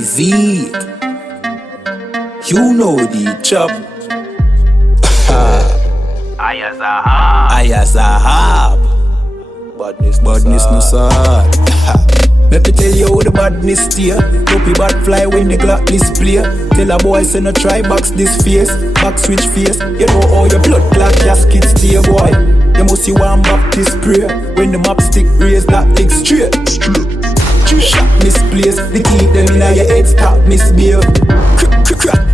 Z. You know the chop. I.S.U.P.K. Badness no sad. Let me tell you how the badness steer. Dopey bad fly when the Glock display. Tell a boy say no try box this face. Back switch face. You know how your blood clot casket stay, boy. You must see one Baptist prayer. When the map stick raise that leg straight. Shot misplaced. The key them in your head stop misbehave.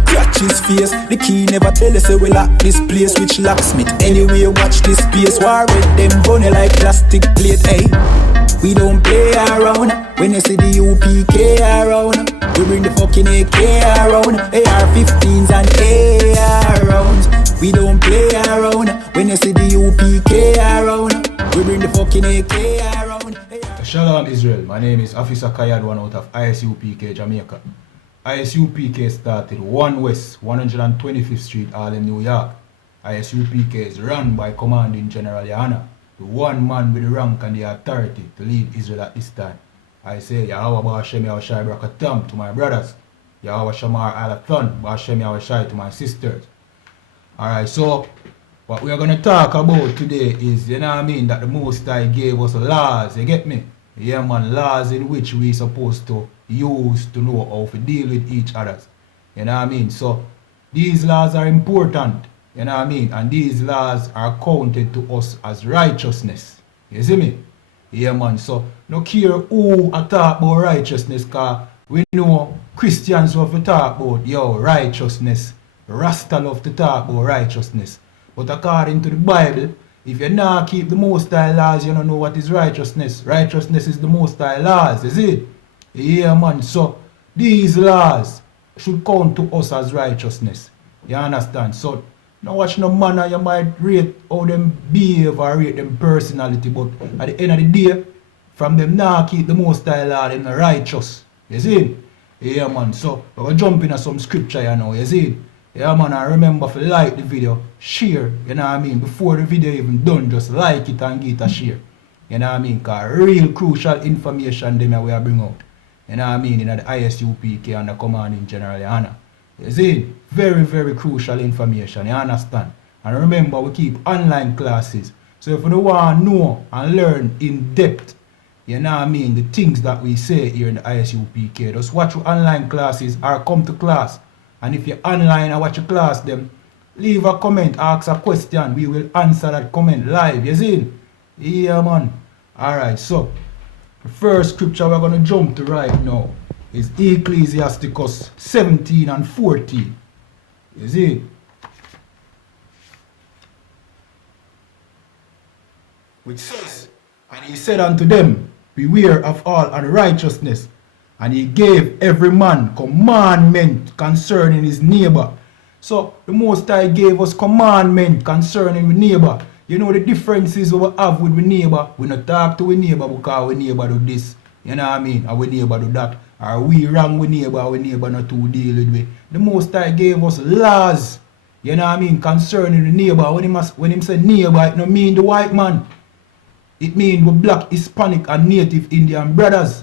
Crack his face. The key never tell us say we lock this place. Which locksmith anyway watch this space. War with them bunny like plastic plate. Hey, we don't play around. When you see the U.P.K around, we bring the fucking AK around. AR-15s and AR rounds. We don't play around. When you see the U.P.K around, we bring the fucking AK around. Shalom Israel, my name is Officer Kayad, one out of I.S.U.P.K, Jamaica. I.S.U.P.K started 1 West, 125th Street, Harlem, New York. I.S.U.P.K is run by Commanding General YAHANNA, the one man with the rank and the authority to lead Israel at this time. I say, Yahweh Ba'Hashem Yahushai Brakatam to my brothers, Yahweh Shamar Alathon Ba'Hashem Yahushai to my sisters. Alright, so what we are going to talk about today is, you know what I mean, that the Most High gave us laws, you get me? Yeah man, laws in which we supposed to use to know how to deal with each other. You know what I mean? So these laws are important, you know what I mean? And these laws are counted to us as righteousness. You see me? Yeah man, so no care who talk about righteousness, cause we know Christians love to talk about righteousness. Rasta love to talk about righteousness. But according to the Bible, if you not keep the Most High laws, you don't know what is righteousness. Righteousness is the Most High laws, is it? Yeah man, so these laws should count to us as righteousness. You understand? So now watch no manner you might rate how them behave or rate them personality, but at the end of the day, from them not keep the Most High law, them not righteous. You see? Yeah man, so we're going to jump into some scripture you know, you see? Yeah man, I remember to like the video, share, you know what I mean, before the video even done, just like it and give it a share. You know what I mean, cause real crucial information them we are bring out. You know what I mean, in the I.S.U.P.K and the Commanding General YAHANNA. You see, very, very crucial information, you understand? And remember, we keep online classes. So if you don't want to know and learn in depth, you know what I mean, the things that we say here in the I.S.U.P.K, just watch your online classes or come to class. And if you're online and watch your class, then leave a comment, ask a question. We will answer that comment live. You see? Yeah, man. Alright, so the first scripture we're going to jump to right now is Ecclesiasticus 17 and 14. You see? Which says, and he said unto them, beware of all unrighteousness. And he gave every man commandment concerning his neighbor. So the Most High gave us commandment concerning the neighbor. You know the differences we have with the neighbor. We not talk to the neighbor because we neighbor do this. You know what I mean? Or we neighbor do that. Or we wrong with neighbor, our neighbor not to deal with me. The Most High gave us laws. You know what I mean? Concerning the neighbor. When him say neighbor, it don't mean the white man. It mean we black, Hispanic and Native Indian brothers.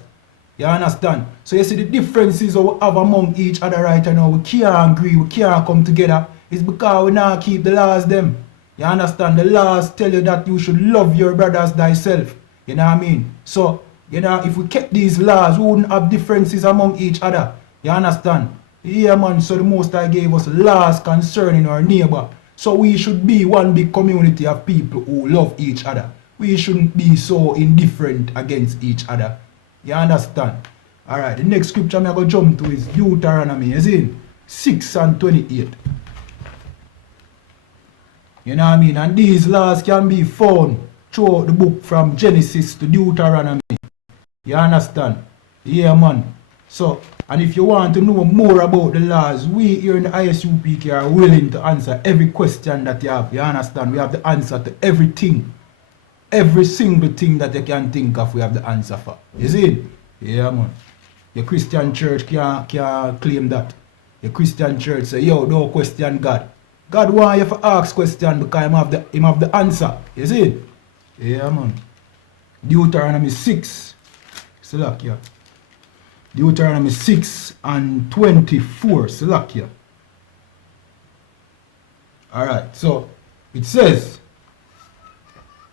You understand? So you see the differences we have among each other right now. We can't agree, we can't come together. It's because we not keep the laws them. You understand? The laws tell you that you should love your brothers thyself. You know what I mean? So, you know, if we kept these laws, we wouldn't have differences among each other. You understand? Yeah man, so the Most High gave us laws concerning our neighbor. So we should be one big community of people who love each other. We shouldn't be so indifferent against each other. You understand? Alright, the next scripture I'm going to jump to is Deuteronomy, is in 6 and 28. You know what I mean? And these laws can be found throughout the book from Genesis to Deuteronomy. You understand? Yeah man. So, and if you want to know more about the laws, we here in the I.S.U.P.K are willing to answer every question that you have. You understand? We have the answer to everything. Every single thing that you can think of, we have the answer for. You see? Yeah, man. Your Christian church can't claim that. Your Christian church say, yo, don't question God. God want you to ask question because him have the answer. You see? Yeah, man. Deuteronomy 6. Salakia. Deuteronomy 6 and 24. Salakia. Alright, so it says,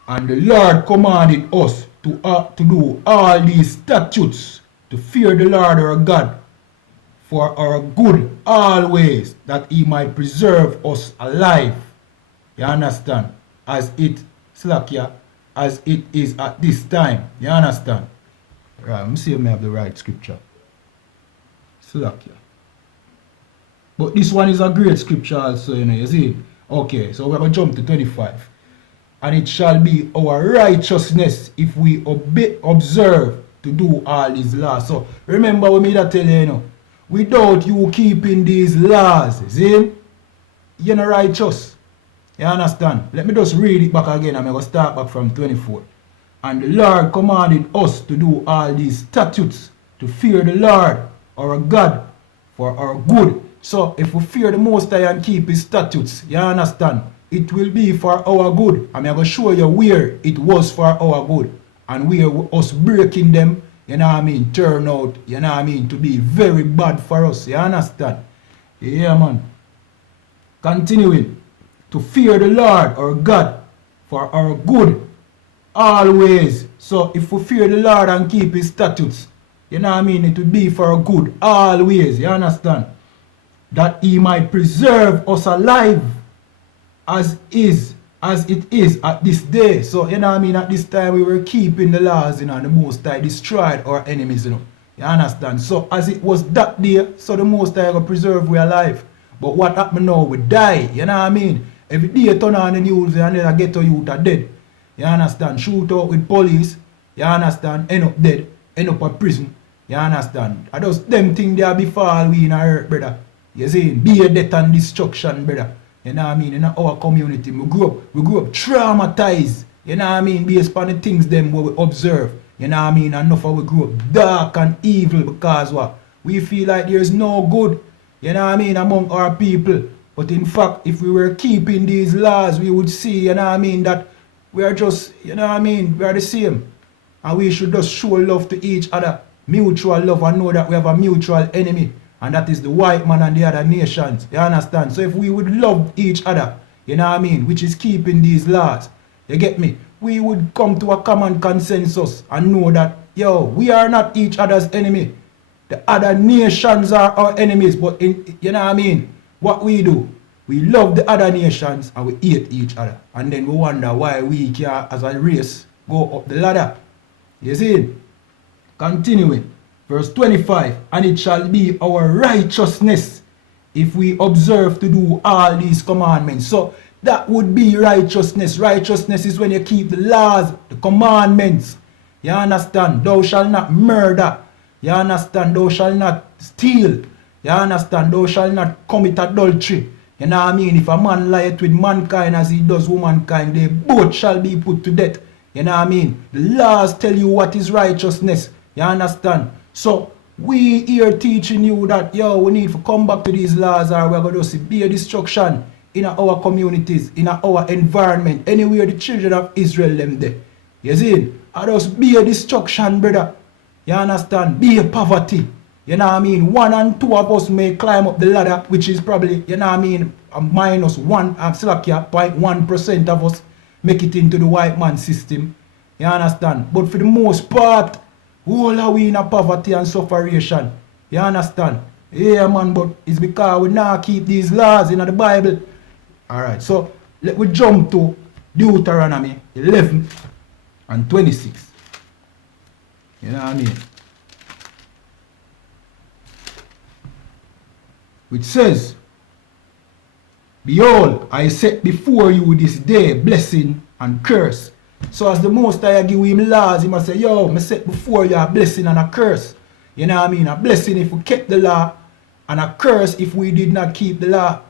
and the Lord commanded us to do all these statutes, to fear the Lord our God for our good always, that he might preserve us alive. You understand? As it, Slakia, as it is at this time. You understand? Right, let me see if I have the right scripture. Slakia. But this one is a great scripture also, you see. Okay, so we're going to jump to 25. And it shall be our righteousness if we observe to do all these laws. So remember what me that tell you, without you keeping these laws, see, you're not righteous. You understand? Let me just read it back again. I'm going to start back from 24. And the Lord commanded us to do all these statutes, to fear the Lord, our God, for our good. So if we fear the Most High and keep his statutes, you understand? It will be for our good. I'm going to show you where it was for our good. And where us breaking them, you know what I mean, turn out, you know what I mean, to be very bad for us. You understand? Yeah, man. Continuing. To fear the Lord, our God, for our good, always. So if we fear the Lord and keep his statutes, you know what I mean, it will be for our good, always. You understand? That he might preserve us alive as it is at this day. So, you know what I mean, at this time we were keeping the laws, you know, and the Most High destroyed our enemies, you know. You understand? So, as it was that day, so the Most High will preserve we alive. But what happened now? We die, you know what I mean? Every day turn on the news and then I get to youth are dead. You understand? Shoot out with police, you understand? End up dead, end up at prison, you understand? I just them thing there befall we in our earth, brother. You see, be a death and destruction, brother. You know what I mean? In our community, we grew up traumatized. You know what I mean? Based on the things them what we observe. You know what I mean? Enough of we grew up dark and evil because what? We feel like there's no good, you know what I mean, among our people. But in fact, if we were keeping these laws, we would see, you know what I mean, that we are just, you know what I mean, we are the same. And we should just show love to each other. Mutual love, and know that we have a mutual enemy. And that is the white man and the other nations. You understand? So if we would love each other, you know what I mean, which is keeping these laws, you get me? We would come to a common consensus and know that, yo, we are not each other's enemy. The other nations are our enemies. But, you know what I mean? What we do, we love the other nations and we hate each other. And then we wonder why we can, as a race, go up the ladder. You see? Continuing. Verse 25, and it shall be our righteousness if we observe to do all these commandments. So that would be righteousness. Righteousness is when you keep the laws, the commandments. You understand? Thou shalt not murder. You understand? Thou shalt not steal. You understand? Thou shalt not commit adultery. You know what I mean? If a man lieth with mankind as he does womankind, they both shall be put to death. You know what I mean? The laws tell you what is righteousness. You understand? So, we here teaching you that, yo, we need to come back to these laws or we're going to see be a destruction in our communities, in our environment, anywhere the children of Israel them there. You see? I just be a destruction, brother. You understand? Be a poverty. You know what I mean? 1 and 2 of us may climb up the ladder, which is probably, you know what I mean, a minus 1, I'm slacker, 0.1% of us make it into the white man system. You understand? But for the most part, all are we in a poverty and sufferation. You understand? Yeah, man, but it's because we now keep these laws in the Bible. Alright, so let we jump to Deuteronomy 11 and 26. You know what I mean? Which says, behold, I set before you this day blessing and curse. So as the Most High give him laws, he must say, yo, I set before you a blessing and a curse. You know what I mean? A blessing if we kept the law, and a curse if we did not keep the law.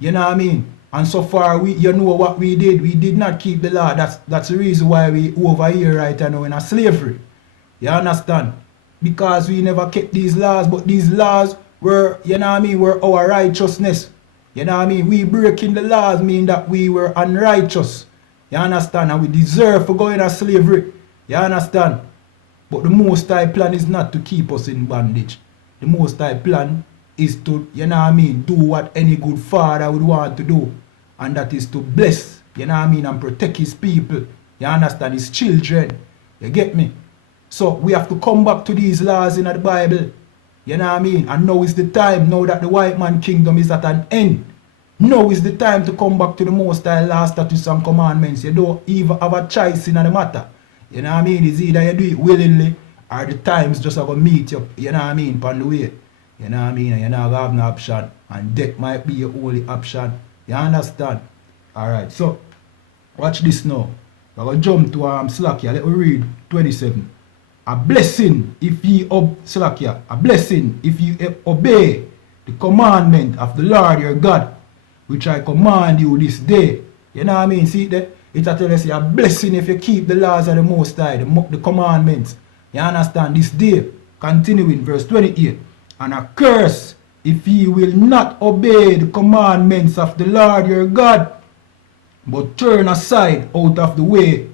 You know what I mean? And so far, you know what we did. We did not keep the law. That's the reason why we over here right now in a slavery. You understand? Because we never kept these laws, but these laws were, you know what I mean, were our righteousness. You know what I mean? We breaking the laws mean that we were unrighteous. You understand? And we deserve for going to slavery. You understand? But the Most High plan is not to keep us in bondage. The Most High plan is to, you know what I mean, do what any good father would want to do. And that is to bless, you know what I mean, and protect his people. You understand? His children. You get me? So we have to come back to these laws in the Bible. You know what I mean? And now is the time, now that the white man kingdom is at an end. Now is the time to come back to the Most High law, statutes and commandments. You don't even have a choice in the matter. You know what I mean? It's either you do it willingly or the times just are going to meet you, you know what I mean, on the way. You know what I mean? And you're not going to have no option. And death might be your only option. You understand? Alright, so watch this now. We're going to jump to Slack here. Let me read 27. A blessing if ye Slack here. A blessing if ye obey the commandment of the Lord your God, which I command you this day. You know what I mean? See there? It tells you a blessing if you keep the laws of the Most High, the commandments. You understand? This day, continuing verse 28. And a curse if ye will not obey the commandments of the Lord your God, but turn aside out of the way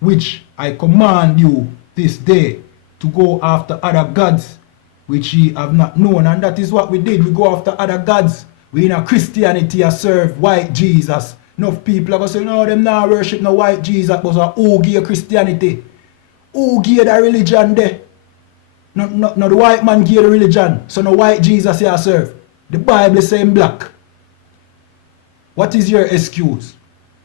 which I command you this day, to go after other gods which ye have not known. And that is what we did. We go after other gods. We in a Christianity a serve white Jesus. Enough people are going to say, no, them now worship no white Jesus, but who give Christianity? Who give the religion there? No, the white man give the religion. So no white Jesus here serve. The Bible is saying black. What is your excuse?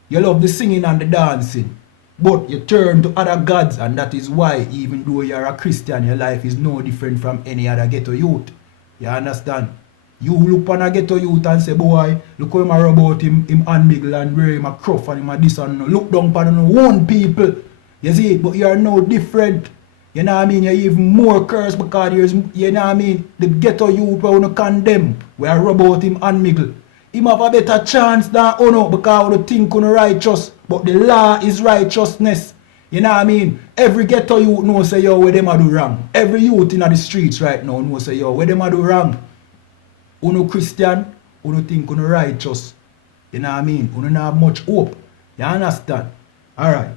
You love the singing and the dancing, but you turn to other gods, and that is why, even though you are a Christian, your life is no different from any other ghetto youth. You understand? You look on a ghetto youth and say, boy, look how him a rub out him handmiggle and wear him a cruff and him a this and no. Look down upon him own people. You see it? But you are no different. You know what I mean? You're even more cursed because there's, you know what I mean? The ghetto youth we want to condemn. We are rub out him handmiggle. Him have a better chance than Uno because we think Uno righteous. But the law is righteousness. You know what I mean? Every ghetto youth knows say, yo, where them a do wrong. Every youth in the streets right now knows say, yo, where them a do wrong. Uno Christian, uno think uno righteous. You know what I mean? Uno not have much hope. You understand? Alright.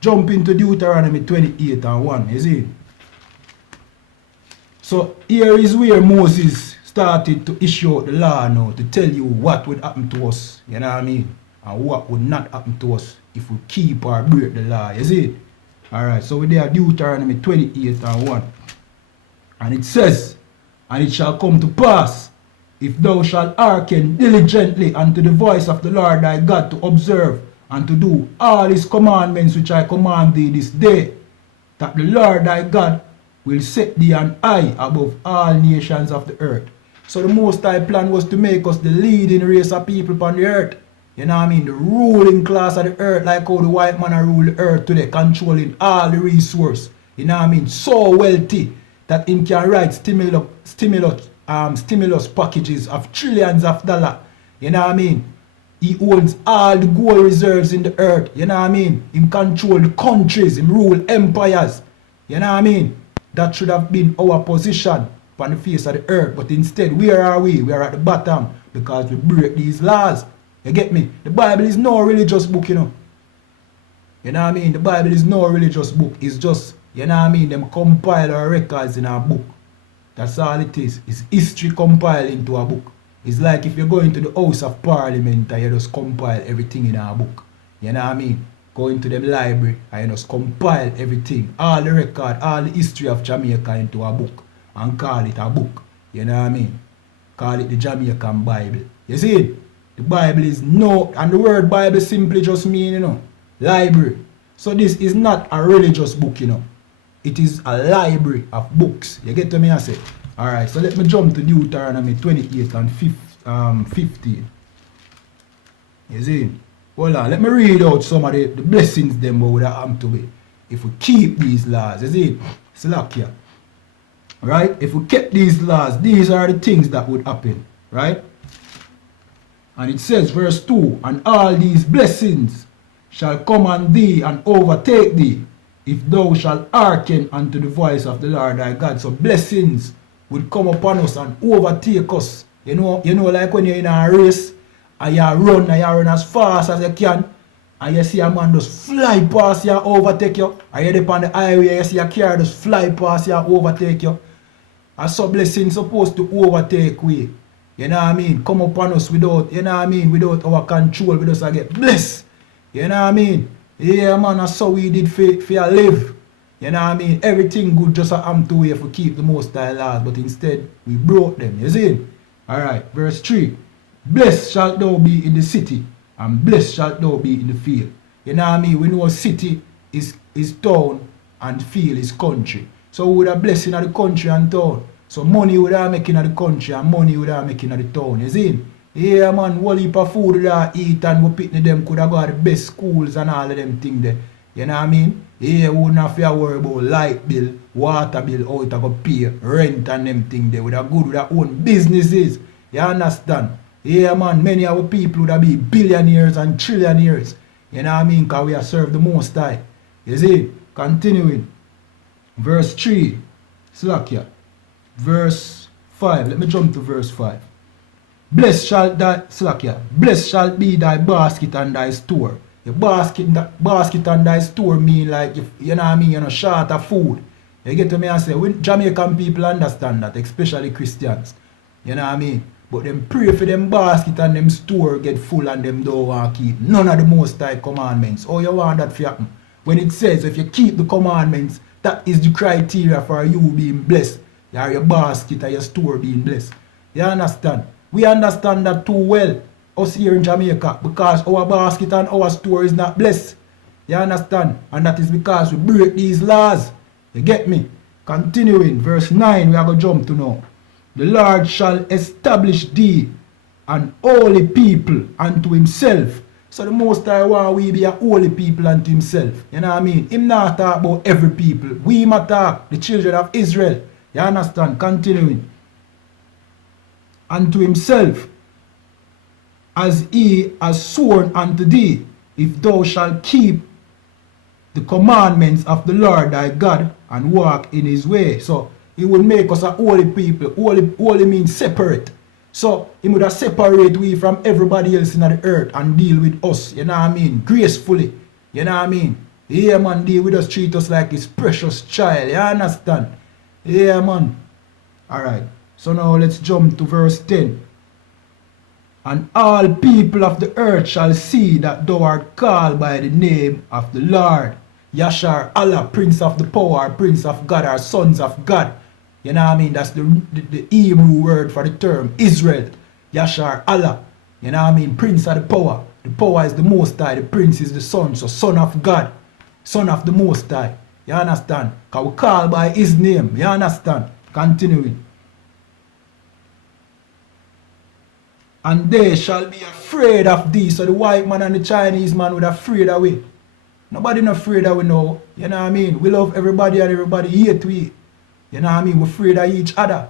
Jump into Deuteronomy 28 and 1. You see? So here is where Moses started to issue the law now to tell you what would happen to us. You know what I mean? And what would not happen to us if we keep or break the law. You see? Alright, so we there Deuteronomy 28 and 1. And it says, and it shall come to pass, if thou shalt hearken diligently unto the voice of the Lord thy God, to observe and to do all his commandments which I command thee this day, that the Lord thy God will set thee on high above all nations of the earth. So the Most High plan was to make us the leading race of people upon the earth. You know what I mean? The ruling class of the earth, like how the white man rule the earth today, controlling all the resource. You know what I mean? So wealthy that him can write stimulus packages of trillions of dollars. You know what I mean? He owns all the gold reserves in the earth. You know what I mean? Him control the countries, him rule empires. You know what I mean? That should have been our position on the face of the earth. But instead, where are we? We are at the bottom because we break these laws. You get me? The Bible is no religious book, you know. You know what I mean? The Bible is no religious book. It's just, you know what I mean, them compile our records in our book. That's all it is. It's history compiled into a book. It's like if you're going to the House of Parliament and you just compile everything in our book. You know what I mean? Going to the library and you just compile everything. All the record, all the history of Jamaica into a book. And call it a book. You know what I mean? Call it the Jamaican Bible. You see it? The Bible is no, and the word Bible simply just mean, you know, library. So this is not a religious book, you know. It is a library of books. You get to me, I say? Alright, so let me jump to Deuteronomy 28 and 15. You see? Hold on, let me read out some of the blessings them would have happened to me if we keep these laws. You see? Slack here. Right? If we kept these laws, these are the things that would happen. Right? And it says, verse 2, and all these blessings shall come on thee and overtake thee, if thou shalt hearken unto the voice of the Lord thy God. So blessings would come upon us and overtake us. You know, like when you're in a race and you run as fast as you can, and you see a man just fly past you and overtake you, and you're on the highway, you see a car just fly past you and overtake you, and so blessing supposed to overtake we. You know what I mean? Come upon us without, you know what I mean, without our control, we just get blessed. You know what I mean? Yeah, man, that's how we did for live. You know what I mean? Everything good just happen to we if we keep the Most High laws, but instead we broke them. You see? Alright, verse 3. Blessed shalt thou be in the city, and blessed shalt thou be in the field. You know what I mean? We know city is town, and field is country. So we would have blessing of the country and town. So money would have making of the country, and money would have making of the town. You see? Yeah, man, whole heap of food would have eat, and we picnic them could have got the best schools and all of them things there. You know what I mean? Yeah, we wouldn't have to worry about light bill, water bill, how it go pay, rent and them things there. With a good, with our own businesses. You understand? Yeah, man, many of our people would have be billionaires and trillionaires. You know what I mean? Because we have served the Most High. You see? Continuing. Verse 3. Slack. Verse 5. Let me jump to verse 5. Blessed shall blessed shall be thy basket and thy store. The basket and thy store mean like, if, you know what I mean, you're short of food. You get to me and say, when Jamaican people understand that, especially Christians. You know what I mean? But them pray for them basket and them store get full and them don't want to keep none of the Most High commandments. Oh, you want that to happen? When it says if you keep the commandments, that is the criteria for you being blessed. Your basket or your store being blessed. You understand? We understand that too well, us here in Jamaica, because our basket and our store is not blessed. You understand? And that is because we break these laws. You get me? Continuing, verse 9, we are going to jump to now. The Lord shall establish thee an holy people unto himself. So the Most High want we be a holy people unto himself. You know what I mean? Him not talk about every people. We might talk, the children of Israel. You understand? Continuing. Unto himself, as he has sworn unto thee, if thou shalt keep the commandments of the Lord thy God and walk in his way. So he will make us a holy people. Holy means separate. So he would have separate we from everybody else in the earth and deal with us, you know what I mean, gracefully. You know what I mean? Yeah, man, deal with us, treat us like his precious child. You understand? Yeah, man. Alright. So now let's jump to verse 10. And all people of the earth shall see that thou art called by the name of the Lord. Yashar Allah, Prince of the Power, Prince of God, or Sons of God. You know what I mean? That's the Hebrew word for the term Israel. Yashar Allah. You know what I mean? Prince of the Power. The power is the Most High. The Prince is the Son. So Son of God. Son of the Most High. You understand? Because we call by his name. You understand? Continuing. And they shall be afraid of thee. So the white man and the Chinese man would afraid of we. Nobody not afraid of we now. You know what I mean? We love everybody and everybody hate we. You know what I mean? We're afraid of each other.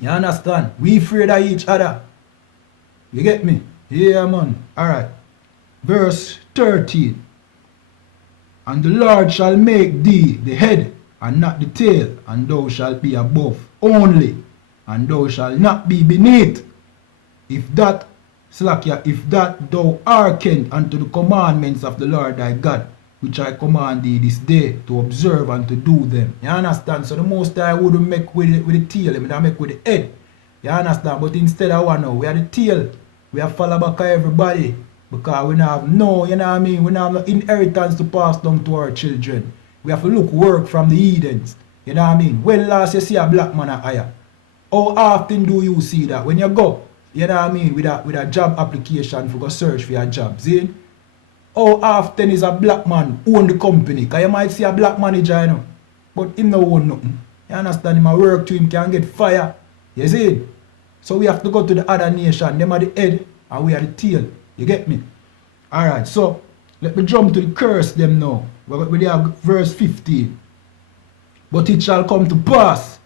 You understand? We afraid of each other. You get me? Yeah, man. Alright. Verse 13. And the Lord shall make thee the head and not the tail, and thou shalt be above only, and thou shalt not be beneath. If that thou hearken unto the commandments of the Lord thy God, which I command thee this day to observe and to do them. You understand? So the Most High wouldn't make with the tail, he would make with the head. You understand? But instead of one now, we have the tail. We have follow back everybody. Because we don't have no, you know what I mean? We don't have no inheritance to pass down to our children. We have to look work from the heathens. You know what I mean? When last you see a black man at hire? How often do you see that? When you go, you know what I mean, with a job application for go search for your job. See? How often is a black man own the company? Because you might see a black manager, you know, but him no own nothing. You understand? Him a work to him can get fired. You see? So we have to go to the other nation. Them are the head and we are the tail. You get me? Alright, so let me jump to the curse them now. We have verse 15. But it shall come to pass,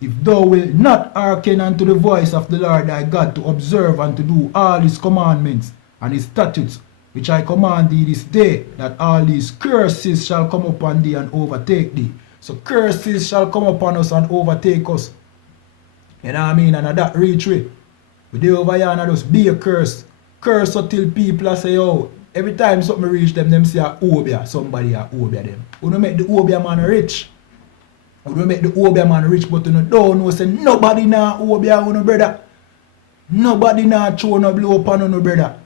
if thou wilt not hearken unto the voice of the Lord thy God, to observe and to do all his commandments and his statutes, which I command thee this day, that all these curses shall come upon thee and overtake thee. So curses shall come upon us and overtake us. You know what I mean? And at that reach we do over here and just be a curse. Curse until people say, oh, Every time something reach them say a Obia, somebody a Obia them. We don't make the Obia man rich. We don't make the Obia man rich, but you don't know say nobody na Obia no brother. Nobody na throw no blow upon no brother.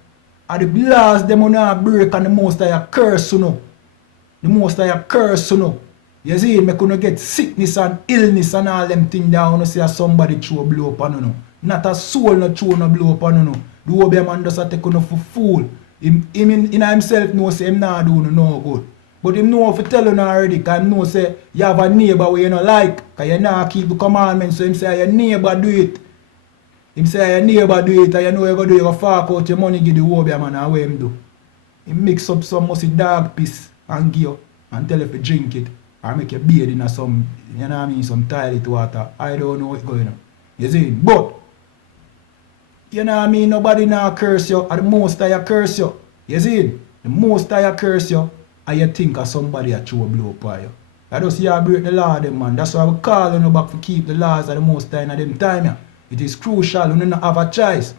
And the laws them na break and the most of your curse no. The most of your curse no. You see, me couldn't get sickness and illness and all them things down to say somebody throw a blow upon no. Not a soul no throw no blow upon no. The Obia man does a take no for fool. Him in himself know say him not do no good. But him know if you tell you already, cause him know say you have a neighbor where you don't like, cause you not keep the commandments, so him say your neighbor do it. Him say your neighbor do it, and you know you go do, you go fork out your money give the Obia man and what him do. He mix up some musty dog piss and give you and tell you to drink it. Or make you bathe in some, you know what I mean, some toilet water. I don't know what's going on. You see? But, you know what I mean, nobody now curse you, or the most I curse you. You see? The most I curse you, and you think of somebody a throw a blow upon you. I just see you break the law them, man. That's why we call you back to keep the laws of the most in them time. Yeah. It is crucial, you don't have a choice.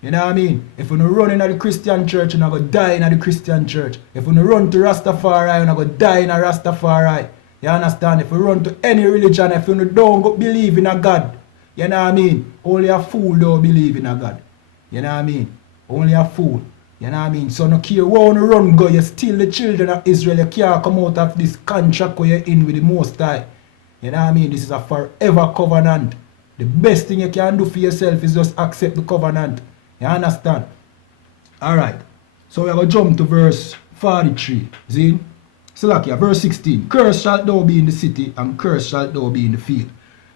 You know what I mean? If you don't run in the Christian church, you're not going to die in the Christian church. If you don't run to Rastafari, you're not going to die in a Rastafari. You understand? If you run to any religion, if you don't believe in a God, you know what I mean? Only a fool don't believe in a God. You know what I mean? Only a fool. You know what I mean? So no care where you run go, you're still the children of Israel. You can't come out of this contract where you're in with the Most High. You know what I mean? This is a forever covenant. The best thing you can do for yourself is just accept the covenant. You understand? Alright. So we're going to jump to verse 43. See? Salakia, verse 16. Curse shalt thou be in the city, and curse shalt thou be in the field.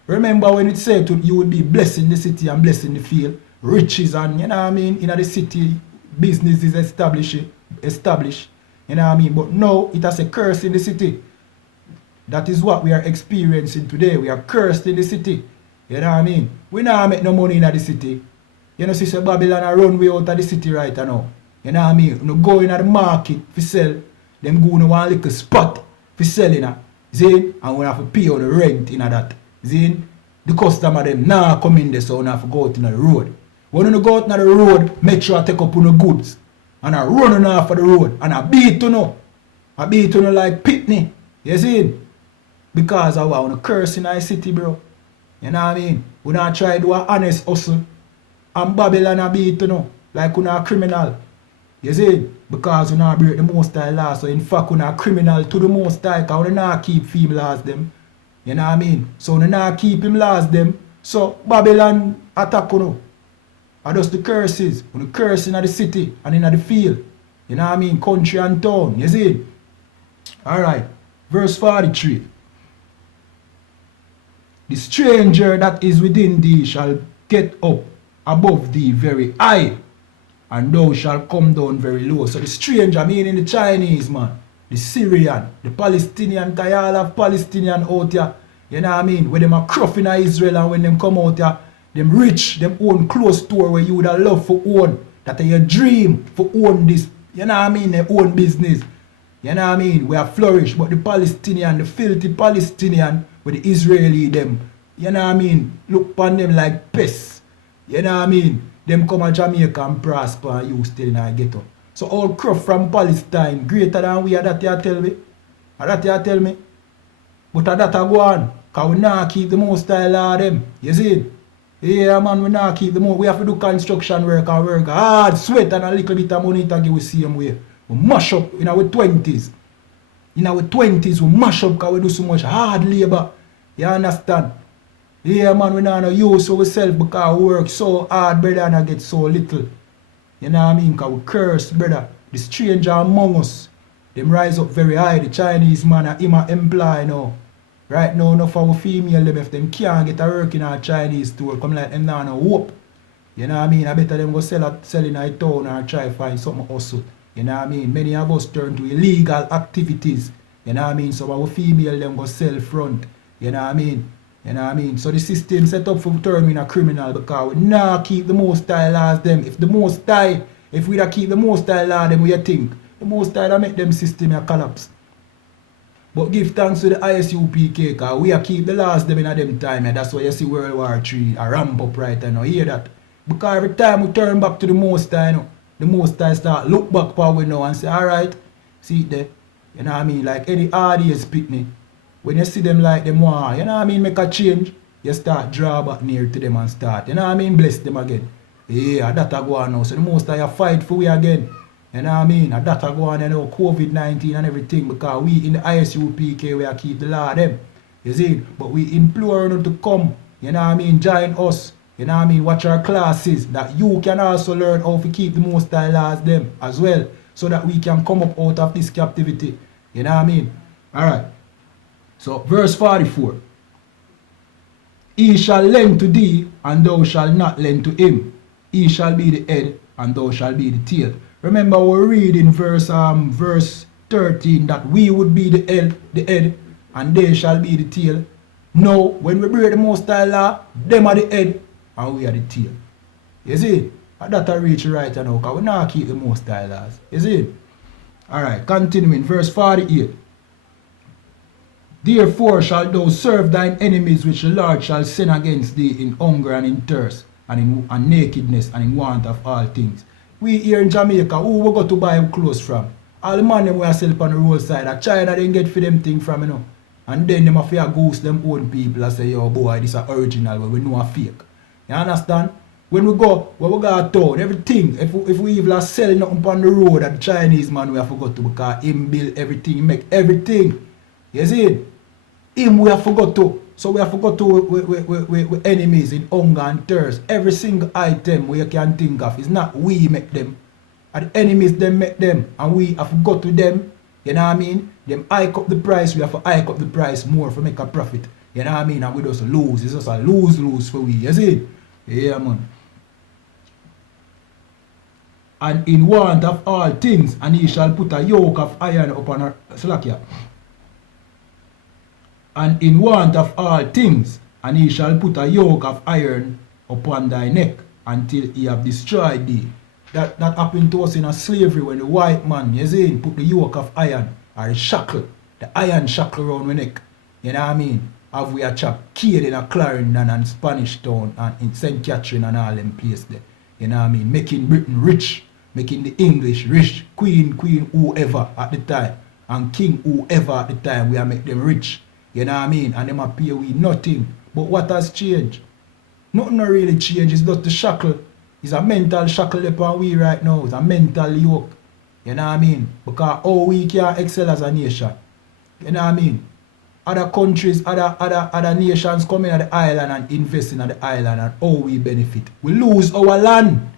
Remember when it said to you would be blessed in the city and blessed in the field. Riches and, you know what I mean, in the city, business is established. You know what I mean? But now it has a curse in the city. That is what we are experiencing today. We are cursed in the city. You know what I mean? We not make no money in the city. You know, see, Babylon a run way out of the city right now. You know what I mean? You go in the market for sell. Them go in one little spot for selling. See? And we have to pay on the rent in that. See? The customer them now come in there, so we have to go out in the road. When you go out in the road, make sure I take up on the goods. And I run off of the road. And I beat you know. I beat you know like pitney. You see? Because I want to curse in the city, bro. You know what I mean? We not try to do an honest hustle. And Babylon a beat you know. Like we not a criminal. You see? Because we not break the Most High law. So in fact we not a criminal to the Most High. Because we not keep female laws them. You know what I mean? So we not keep him laws them. So Babylon attack you know. And just the curses. We curse in the city and in the field. You know what I mean? Country and town. You see? Alright. Verse 43. The stranger that is within thee shall get up above thee very high, and thou shalt come down very low. So the stranger, meaning the Chinese man, the Syrian, the Palestinian, because all have Palestinian out here, you know what I mean? When them are cruff in Israel and when them come out here, them rich, them own close store where you would have love for own. That is your dream for own this, you know what I mean? Their own business. You know what I mean? We are flourish, but the Palestinian, the filthy Palestinian, with the Israeli them, you know what I mean? Look upon them like pests. You know what I mean? Them come to Jamaica and prosper and you still in a ghetto. So all crop from Palestine greater than we are, that you tell me. Are that you tell me? But that a go on. Because we not keep the most style of them. You see? Yeah man, we not keep the most. We have to do construction work and work hard, sweat and a little bit of money to give we same way. We mash up in our 20s. In our 20s we mash up because we do so much hard labor. You understand? Yeah man, we not use ourselves because we work so hard, brother, and I get so little. You know what I mean? Because we curse, brother. The stranger among us, them rise up very high. The Chinese man, him a employ now. Right now, enough of our female, them, if them can't get a work in a Chinese store, come like them now no hope. You know what I mean? I better them go sell in a town or try find something hustle. You know what I mean? Many of us turn to illegal activities. You know what I mean? Some of our female them go sell front. You know what I mean? You know what I mean? So the system set up for turning a criminal because we not keep the most style laws them. If the most style, if we don't keep the most style law them, we think the most style make them system a collapse. But give thanks to the I.S.U.P.K because we keep the laws them in a them time. And that's why you see World War III a ramp up right now. Hear that? Because every time we turn back to the most style, you know, the most I start look back for we now and say, alright, see it there. You know what I mean? Like any audience pitney. When you see them like them want, you know what I mean, make a change, you start draw back near to them and start, you know what I mean, bless them again. Yeah, that a go on now. So the most I fight for we again. You know what I mean? And that a go on, you know, COVID-19 and everything, because we in the I.S.U.P.K. we are keep the law them. You see? But we implore you to come, you know what I mean, join us. You know what I mean? Watch our classes that you can also learn how to keep the most high laws them as well. So that we can come up out of this captivity. You know what I mean? Alright. So verse 44. He shall lend to thee, and thou shalt not lend to him. He shall be the head, and thou shalt be the tail. Remember we read in verse 13 that we would be the head, and they shall be the tail. Now, when we break the most high law, them are the head, and we are the tail. You see? And that I reach right now, because we not keep the most high laws. You see? Alright, continuing, verse 48. Therefore shalt thou serve thine enemies which the Lord shall send against thee in hunger and in thirst, and in nakedness and in want of all things. We here in Jamaica, who we go to buy clothes from? All the man them we sell on the roadside, that China they get for them thing from, you know. And then them have to ghost them own people and say, yo boy, this is original, but we know a fake. You understand? When we go to town, everything, if we even sell nothing on the road, that Chinese man we have forgot to, because him build everything, make everything. You see? Him we have forgot to. So we have forgot to with enemies in hunger and thirst. Every single item we can think of is not we make them. And the enemies them make them. And we have forgot to them. You know what I mean? Them hike up the price, we have to hike up the price more for make a profit. You know what I mean? And we just lose. It's just a lose-lose for we. You see? Yeah man. And in want of all things, and he shall put a yoke of iron upon her. Slakia. And in want of all things, and he shall put a yoke of iron upon thy neck until he have destroyed thee. That happened to us in a slavery when the white man, you see, put the yoke of iron or the shackle, the iron shackle around my neck. You know what I mean? Have we a chap killed in a Clarendon and Spanish Town and in St. Catherine and all them places there. You know what I mean? Making Britain rich, making the English rich, queen, whoever at the time, and king whoever at the time, we are make them rich. You know what I mean? And them appear with nothing. But what has changed? Nothing really changed. It's just the shackle. It's a mental shackle upon we right now. It's a mental yoke. You know what I mean? Because how we can excel as a nation. You know what I mean? Other countries, other nations come in at the island and invest in the island, and how we benefit. We lose our land.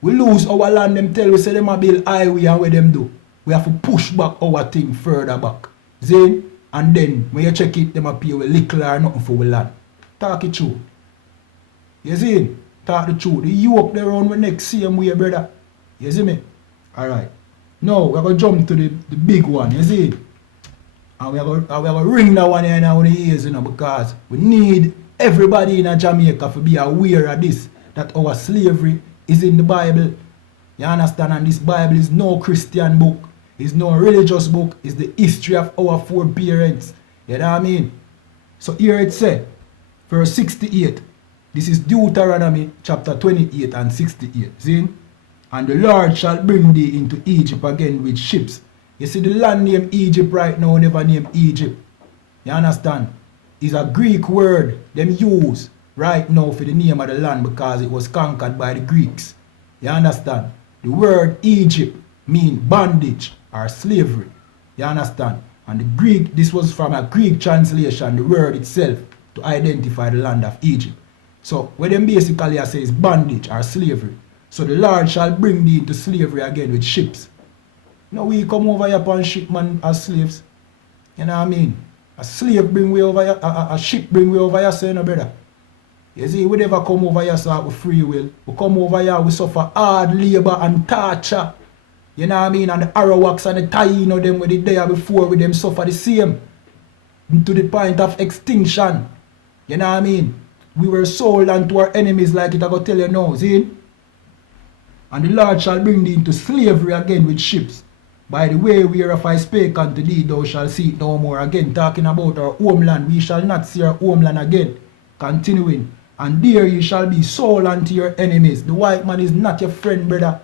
We lose our land. Them tell we say them a build highway, and what them do? We have to push back our thing further back. Zane? And then when you check it, them appear with little or nothing for we land. Talk it true. You see? Talk the truth. The yoke there around the next same way, brother. You see me? Alright. Now we're gonna jump to the big one, you see? And we're gonna ring that one in our ears, you know, because we need everybody in Jamaica to be aware of this, that our slavery is in the Bible. You understand? And this Bible is no Christian book. It's no religious book. It's the history of our foreparents. You know what I mean? So here it said, verse 68. This is Deuteronomy chapter 28 and 68. See? And the Lord shall bring thee into Egypt again with ships. You see the land name Egypt right now never name Egypt. You understand? It's a Greek word them use right now for the name of the land because it was conquered by the Greeks. You understand? The word Egypt mean bondage or slavery. You understand? And the Greek, this was from a Greek translation, the word itself, to identify the land of Egypt. So what them basically say is bondage or slavery. So the Lord shall bring thee into slavery again with ships. Now we come over here upon ship man as slaves. You know what I mean? A slave bring we over here, a ship bring we over here, so you know, brother. You see, we never come over here so with free will. We come over here, we suffer hard labor and torture. You know what I mean? And the Arawaks and the Taino them with the day before with them suffer the same. To the point of extinction. You know what I mean? We were sold unto our enemies like it I go tell you now, see? And the Lord shall bring thee into slavery again with ships. By the way, whereof I spake unto thee, thou shalt see it no more. Again, talking about our homeland. We shall not see our homeland again. Continuing. And there you shall be sold unto your enemies. The white man is not your friend, brother.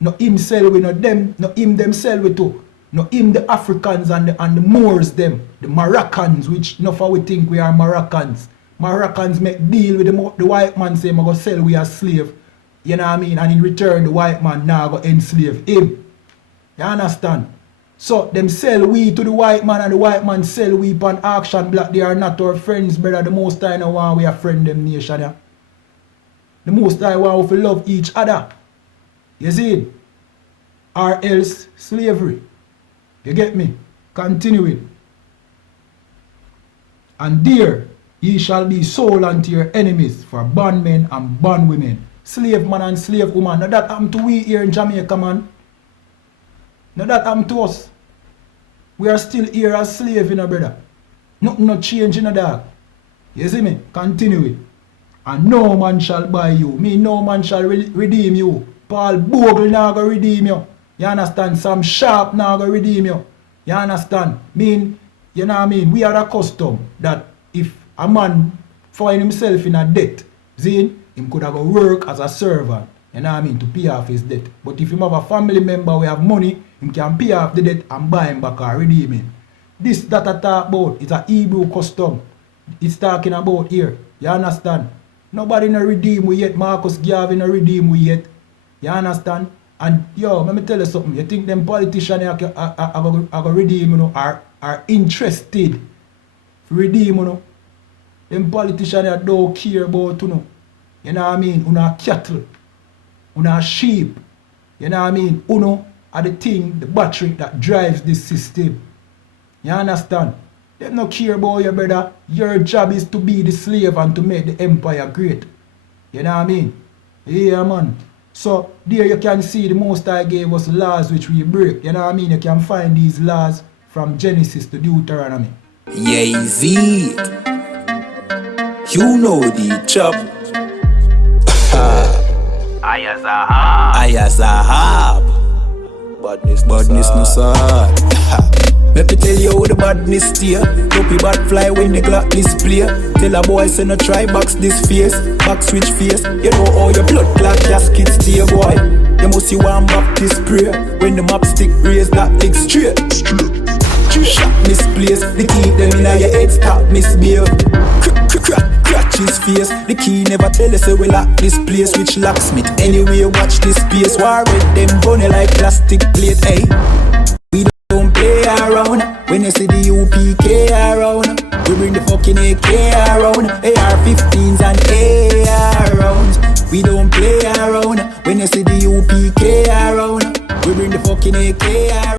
No him sell we, no them, no him them sell we too. No him the Africans and the Moors them, the Moroccans, which enough of we think we are Moroccans. Moroccans make deal with the white man, say, I'm going to sell we as slave. You know what I mean? And in return, the white man now go enslave him. You understand? So, them sell we to the white man and the white man sell we upon auction block. They are not our friends, brother. The most I know want we are friend them nation. Yeah? The most I want we love each other. You see it? Or else slavery. You get me? Continue it. And there ye shall be sold unto your enemies for bondmen and bondwomen. Slave man and slave woman. Now that happened to we here in Jamaica, man. Now that happened to us. We are still here as slaves, you know, brother. Nothing not change, you know, dog. You see me? Continue it. And no man shall buy you. Me, no man shall redeem you. Paul Bogle now go redeem you. You understand? Sam Sharp now go redeem you. You understand? Mean, you know what I mean? We are accustomed that if a man find himself in a debt, him could have go work as a servant, you know what I mean, to pay off his debt. But if him have a family member we have money, him can pay off the debt and buy him back or redeem him. This that I talk about, it's a Hebrew custom. It's talking about here. You understand? Nobody no redeem we yet. Marcus Garvey no redeem we yet. You understand? And yo, let me tell you something. You think them politicians are going redeem, you know, are interested to redeem, you know? Them politicians don't care about, you know. You know what I mean? Una cattle, una sheep. You know what I mean? Uno are the thing, the battery that drives this system. You understand? They don't care about you, brother. Your job is to be the slave and to make the empire great. You know what I mean? Yeah, man. So, there you can see the Most High gave us laws which we break. You know what I mean? You can find these laws from Genesis to Deuteronomy. Yeah, Z. You know the chop. I.S.U.P.K. Badness no sad. Let me tell you how the badness steer. Dopey bad fly when the clock display. Tell a boy say no try box this face. Back switch face. You know how your blood clot casket stay, boy. You must see one Baptist prayer. When the map stick raise that leg straight. Shot misplaced. The key them in your head stop misbehave. Crack his face. The key never tell us say we lock this place. Which locksmith anyway watch this space. War with them bunny like plastic plate. Hey, we don't play around. When you see the UPK around, we bring the fucking AK around. AR-15s and AR rounds. We don't play around. When you see the UPK around, we bring the fucking AK around.